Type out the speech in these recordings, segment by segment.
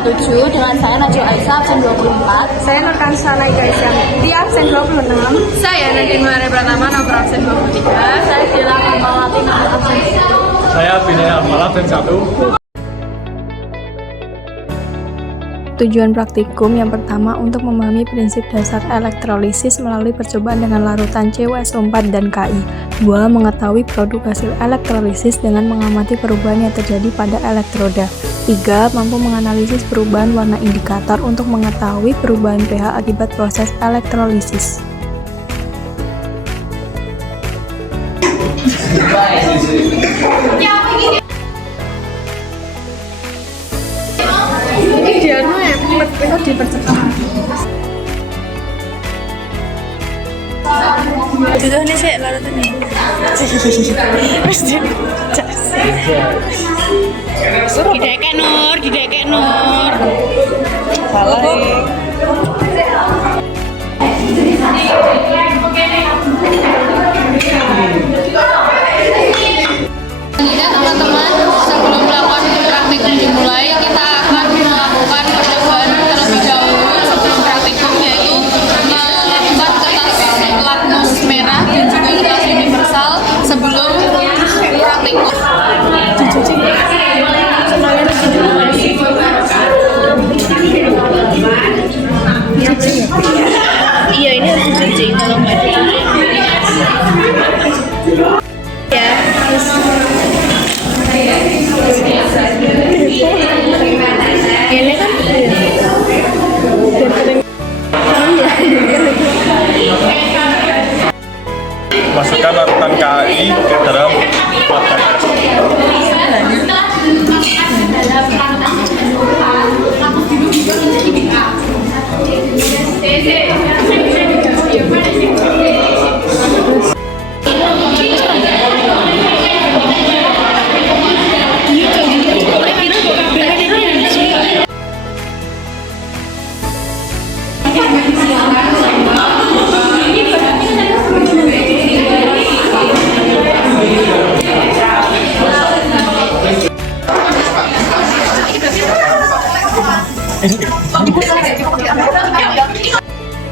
27 dengan saya Najwa Aisyah absen 24. Saya Nurkansa Naika Aisyah di absen 26. Saya Nadine Mare Pratama nomor absen 23. Saya Dila Kamalati nomor absen 1. Saya Binaya Amal absen 1. Tujuan praktikum yang pertama untuk memahami prinsip dasar elektrolisis melalui percobaan dengan larutan CuSO4 dan Ki. 2. Mengetahui produk hasil elektrolisis dengan mengamati perubahan yang terjadi pada elektroda. 3. Mampu menganalisis perubahan warna indikator untuk mengetahui perubahan pH akibat proses elektrolisis. Itu nih sih larutan ini. Didekek Nur. Salah. Teman-teman, sebelum melakukan praktikum dimulai, kita akan melakukan percobaan terlebih dahulu sebelum praktikum, yaitu melakukan kertas lakmus merah dan juga kertas universal sebelum praktikum. Iya, ini harus dicuci. Kalau nggak dicuci ya ini kan Masukkan larutan KI ke dalam wadah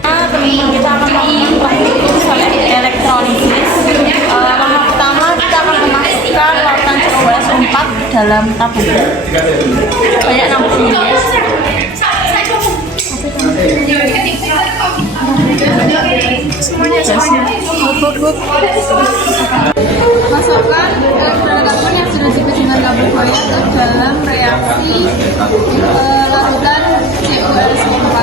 Teman-teman, kita akan melakukan elektrolisis. Langkah pertama, kita akan memasukkan larutan CuSO4 dalam tabung. Banyak 60 ml. Semuanya masukkan karbon yang sudah dibuat dengan tabung foil ke dalam reaksi larutan CuSO4.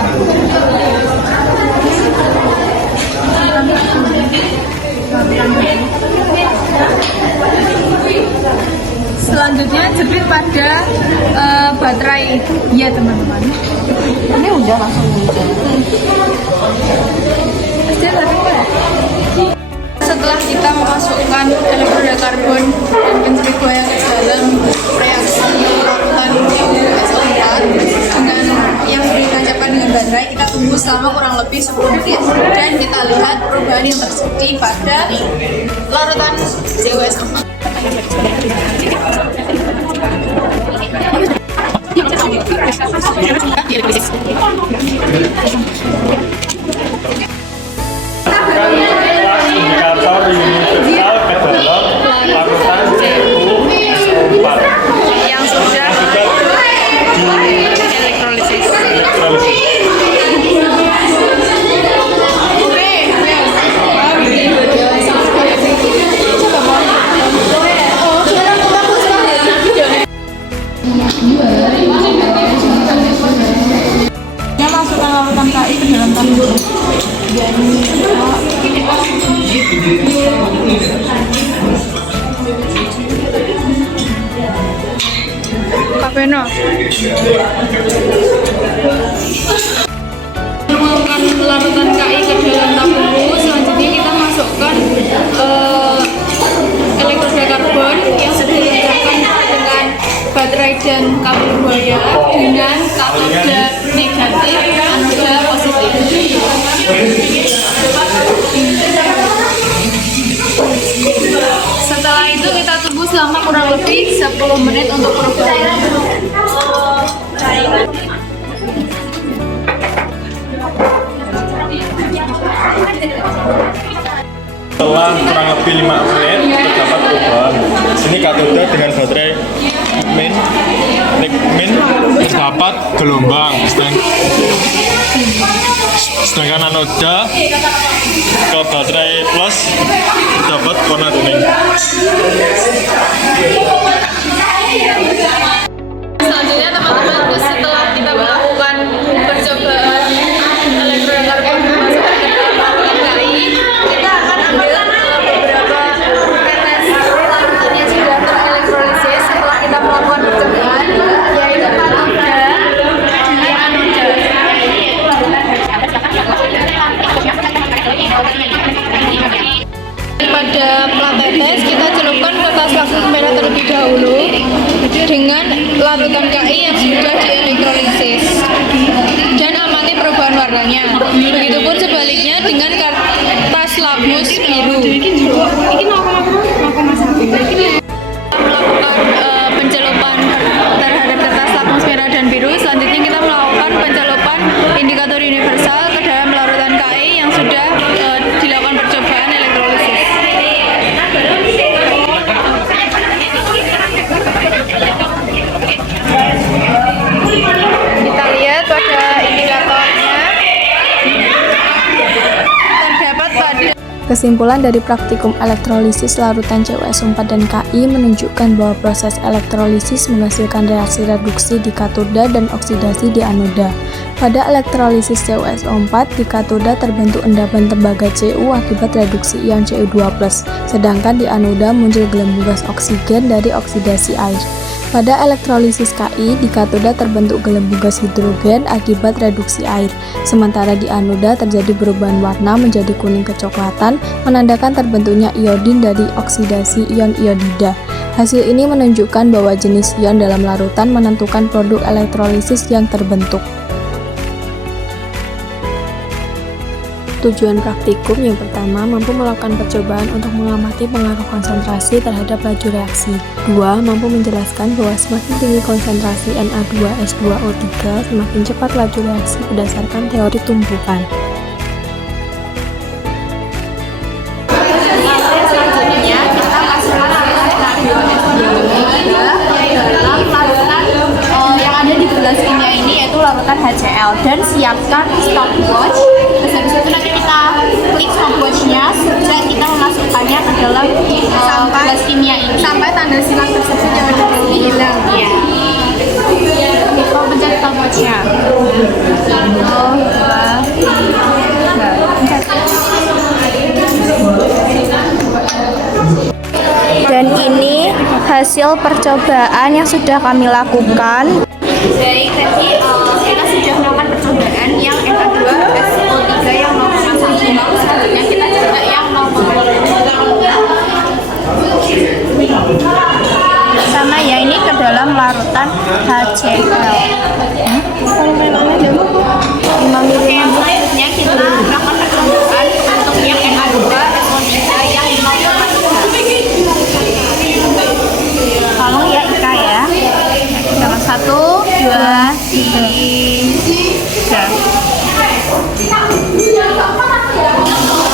Selanjutnya jepit pada baterai. Ya teman-teman, ini udah langsung hujan. Setelah kita memasukkan elektroda karbon dan penjepit goyang ke dalam reaksi larutan CuSO4 dengan yang ditancapkan dengan baterai, kita tunggu selama kurang lebih 10 menit dan kita lihat perubahan yang terjadi pada larutan CuSO4. indikator universal ke dalam larutan CuSO4 yang sudah elektrolisis. Kita masukkan larutan Ki ke dalam tabung. Kapeno. Masukkan larutan Ki ke dalam tabung. Selanjutnya kita masukkan elektroda karbon yang sudah ditancapkan dengan baterai dan kabel buaya dengan katoda negatif, anoda positif. Setelah itu kita tunggu selama kurang lebih 10 menit untuk perubahan. setelah kurang lebih 5 menit terdapat perubahan. Ini katoda dengan baterai min terdapat gelombang, sedangkan anoda ke baterai plus terdapat warna kuning. Selanjutnya teman-teman, setelah kita melakukan percobaan elektrokarbon masukkan ke dalam larutan KI, kita akan ambil beberapa tetes larutan yang sudah terelektrolisis setelah kita melakukan percobaan, yaitu katoda dan anoda. Pada plat tetes, kita celupkan kertas laksuk merah terlebih dahulu dengan larutan KI yang sudah dielektrolisis dan amati perubahan warnanya. Begitupun sebaliknya dengan kertas lakmus biru. Melakukan pencelupan terhadap kertas lakmus merah dan biru. Selanjutnya kita melakukan pencelupan indikator universal ke dalam larutan KI yang sudah dilakukan percobaan elektrolisis. Kita lihat pada indikatornya terdapat pada Kesimpulan dari praktikum elektrolisis larutan CuSO4 dan KI menunjukkan bahwa proses elektrolisis menghasilkan reaksi reduksi di katoda dan oksidasi di anoda. Pada elektrolisis CuSO4, di katoda terbentuk endapan tembaga Cu akibat reduksi ion Cu2+, sedangkan di anoda muncul gelembung gas oksigen dari oksidasi air. Pada elektrolisis KI, di katoda terbentuk gelembung gas hidrogen akibat reduksi air, sementara di anoda terjadi perubahan warna menjadi kuning kecoklatan, menandakan terbentuknya iodin dari oksidasi ion iodida. Hasil ini menunjukkan bahwa jenis ion dalam larutan menentukan produk elektrolisis yang terbentuk. Tujuan praktikum yang pertama, mampu melakukan percobaan untuk mengamati pengaruh konsentrasi terhadap laju reaksi. 2. Mampu menjelaskan bahwa semakin tinggi konsentrasi Na2S2O3, semakin cepat laju reaksi berdasarkan teori tumbukan. selanjutnya kita masukkan dalam larutan yang ada di gelas kimia ini, yaitu larutan HCl, dan siapkan stopwatch. Terus habis itu nanti kita klik stopwatchnya dan kita memasukkannya ke dalam gelas kimia ini sampai tanda silang tersebut yang ada di sini hilang. Iya. Kita pencet stopwatchnya. 1, 2, 3. Dan ini hasil percobaan yang sudah kami lakukan. Baik, tadi kita sudah melakukan percobaan yang Na2SO3 yang 0,1. Selanjutnya kita coba yang 0,2. Sama ya, ini ke dalam larutan HCl. Selanjutnya kita melakukan percobaan untuk yang Na2SO3 yang 0,3. Tolong ya Ika ya. Dengan 1, 2, 3.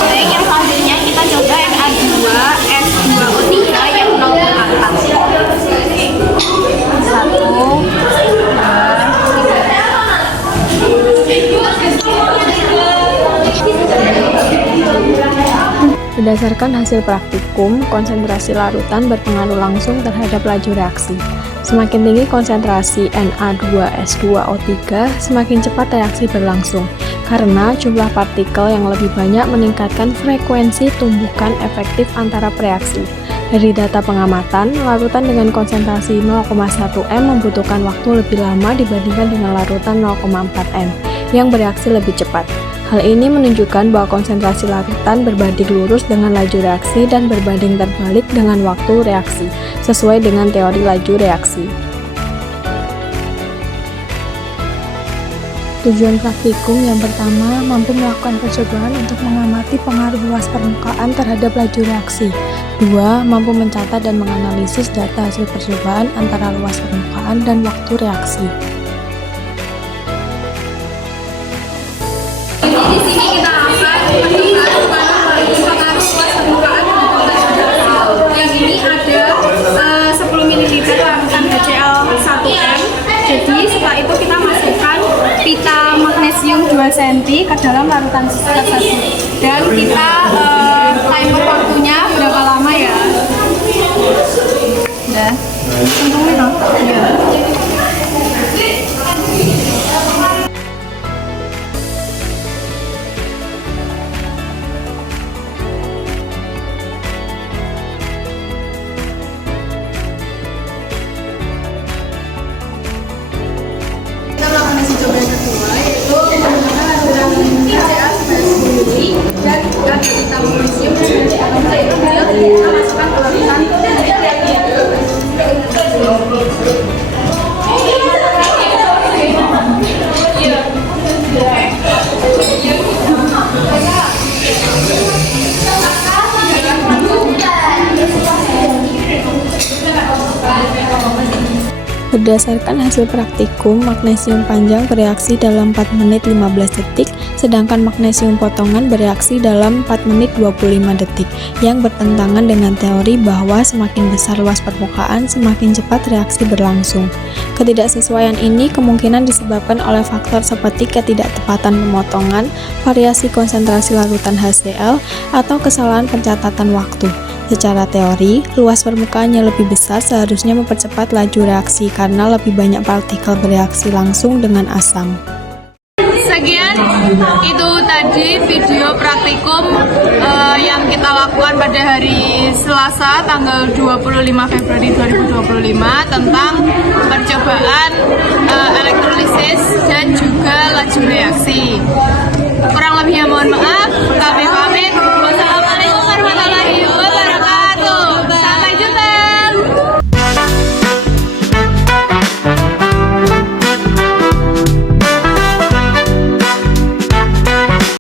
Baik, yang selanjutnya kita coba Na2S2O3 yang 0,4. 1, 2. Berdasarkan hasil praktikum, konsentrasi larutan berpengaruh langsung terhadap laju reaksi. Semakin tinggi konsentrasi Na2S2O3, semakin cepat reaksi berlangsung, karena jumlah partikel yang lebih banyak meningkatkan frekuensi tumbukan efektif antara reaksi. Dari data pengamatan, larutan dengan konsentrasi 0,1 m membutuhkan waktu lebih lama dibandingkan dengan larutan 0,4 m yang bereaksi lebih cepat. Hal ini menunjukkan bahwa konsentrasi larutan berbanding lurus dengan laju reaksi dan berbanding terbalik dengan waktu reaksi, sesuai dengan teori laju reaksi. Tujuan praktikum yang pertama, mampu melakukan percobaan untuk mengamati pengaruh luas permukaan terhadap laju reaksi. 2. Mampu mencatat dan menganalisis data hasil percobaan antara luas permukaan dan waktu reaksi. Di sini kita akan pengaruh luas permukaan kita timer waktunya berapa lama ya? Udah. Untung nih dong. Iya. Kita melakukan uji coba yang kedua, yaitu menggunakan larutan HCl sendiri dan kita magnesium yaitu beliau kita masukkan ke larutan Berdasarkan hasil praktikum, magnesium panjang bereaksi dalam 4 menit 15 detik, sedangkan magnesium potongan bereaksi dalam 4 menit 25 detik, yang bertentangan dengan teori bahwa semakin besar luas permukaan, semakin cepat reaksi berlangsung. Ketidaksesuaian ini kemungkinan disebabkan oleh faktor seperti ketidaktepatan pemotongan, variasi konsentrasi larutan HCl, atau kesalahan pencatatan waktu. Secara teori, luas permukaan yang lebih besar seharusnya mempercepat laju reaksi karena lebih banyak partikel bereaksi langsung dengan asam. Sekian itu tadi video praktikum yang kita lakukan pada hari Selasa tanggal 25 Februari 2025 tentang percobaan elektrolisis dan juga laju reaksi.